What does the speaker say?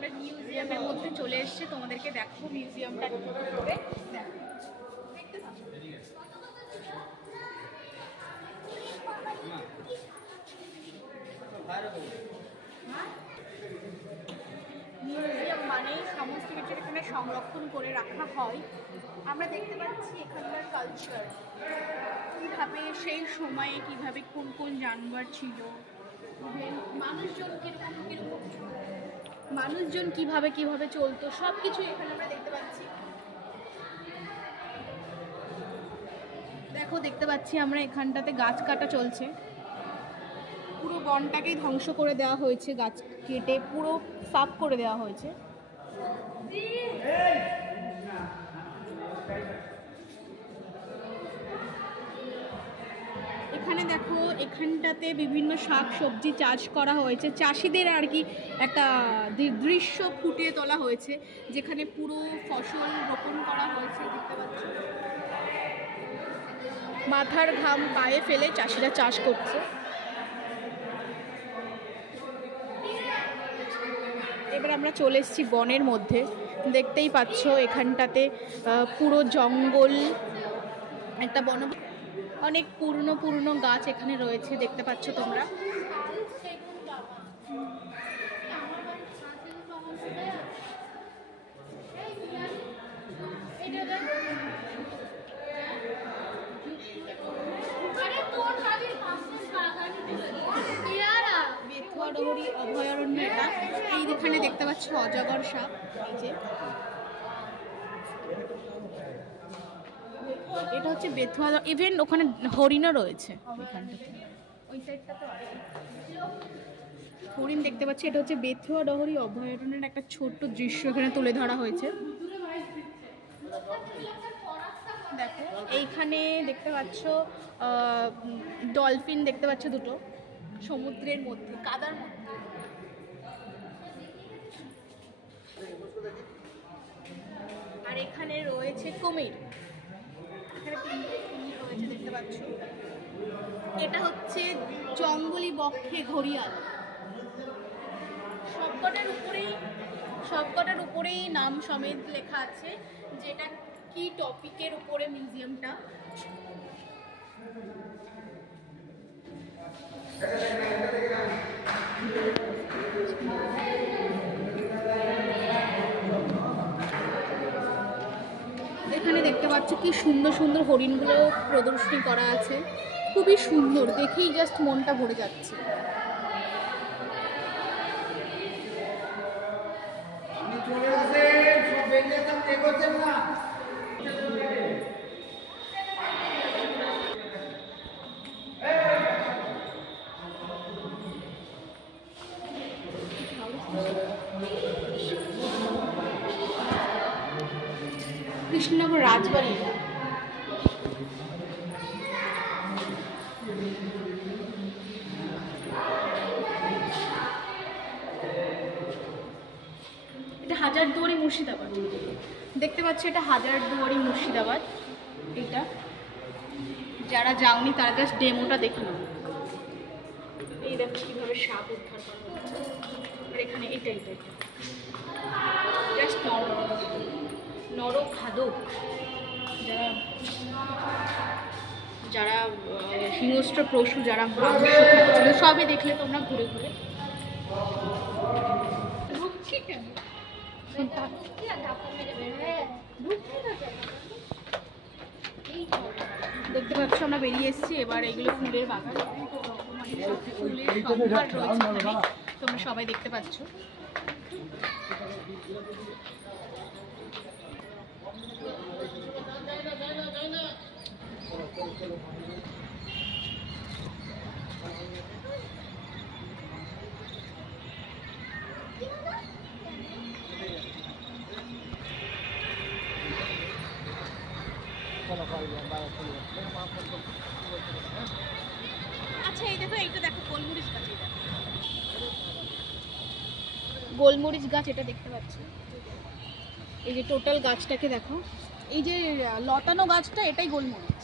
আমরা মিউজিয়ামের মধ্যে চলে এসেছি, তোমাদেরকে দেখো মিউজিয়ামটা ঘুরে দেখতে থাকো। মিউজিয়াম মানে সমস্ত কিছু এখানে সংরক্ষণ করে রাখা হয়। আমরা দেখতে পাচ্ছি এখানকার কালচার, কীভাবে সেই সময়ে কীভাবে কোন কোন জানোয়ার ছিল, মানুষজন কিভাবে কিভাবে চলতো, সব কিছু এখানে আমরা দেখতে পাচ্ছি। দেখো দেখতে পাচ্ছি আমরা এখানটাতে গাছ কাটা চলছে, পুরো বনটাকেই ধ্বংস করে দেওয়া হয়েছে, গাছ কেটে পুরো সাফ করে দেওয়া হয়েছে। এখানে দেখো এখানটাতে বিভিন্ন শাক সবজি চাষ করা হয়েছে, চাষিদের আর কি একটা দৃশ্য ফুটিয়ে তোলা হয়েছে, যেখানে পুরো ফসল রোপণ করা হয়েছে। দেখতে পাচ্ছ মাথার ঘাম পায়ে ফেলে চাষিরা চাষ করছে। এবার আমরা চলে এসেছি বনের মধ্যে, দেখতেই পাচ্ছ এখানটাতে পুরো জঙ্গল, একটা বন, অনেক পুরনো পুরনো গাছ এখানে রয়েছে, দেখতে পাচ্ছ তোমরা। বেথুয়া ডহরি অভয়ারণ্য এটা, এইখানে দেখতে পাচ্ছ অজগর সাপ, এই যে এটা হচ্ছে বেথুয়া, ইভেন ওখানে হরিণও রয়েছে এখানটাতে, ওই সাইডটা তো আছে হরিণ দেখতে পাচ্ছি। এটা হচ্ছে বেথুয়া ডহরি অভয়ারণ্যের একটা ছোট্ট দৃশ্য এখানে তুলে ধরা হয়েছে। দেখো এইখানে দেখতে পাচ্ছ ডলফিন দেখতে পাচ্ছ দুটো সমুদ্রের মধ্যে, কাদার মধ্যে। আর এখানে রয়েছে কুমির, এখানে তিনটে কুমির রয়েছে দেখতে পাচ্ছ। এটা হচ্ছে জঙ্গলি বক্ষে ঘড়িয়াল। সবকটার উপরেই নাম সমেত লেখা আছে, যেটা কি টপিকের উপরে মিউজিয়ামটা। এখানে দেখতে পাচ্ছ কি সুন্দর সুন্দর হরিণগুলো প্রদর্শনী করা আছে, খুবই সুন্দর, দেখেই জাস্ট মনটা ভরে যাচ্ছে। কৃষ্ণনগর রাজবাড়ি, এটা হাজারদুয়ারি মুর্শিদাবাদ, দেখতে পাচ্ছি এটা হাজারদুয়ারি মুর্শিদাবাদ। এটা যারা যাওনি তারা জাস্ট ডেমোটা দেখে নাও। এই দেখো কীভাবে সাপ উদ্ধার করা হচ্ছে, আর এখানে এটা জাস্ট নরখাদক, যারা হিংস্র পশু, যারা মাংস খাচ্ছিল, সবই দেখলে তোমরা ঘুরে ঘুরে। দেখতে পাচ্ছ আমরা বেরিয়ে এসেছি, এবার এগুলো ফুলের বাগান, ফুলের সম্ভার রয়েছে এখানে, তোমরা সবাই দেখতে পাচ্ছ। আচ্ছা এই দেখো, এইটা দেখো গোলমরিচ গাছ, এটা গোলমরিচ গাছ, এটা দেখতে পাচ্ছ। এই যে টোটাল গাছটাকে দেখো, এই যে লতানো গাছটা, এটাই গোলমরিচ।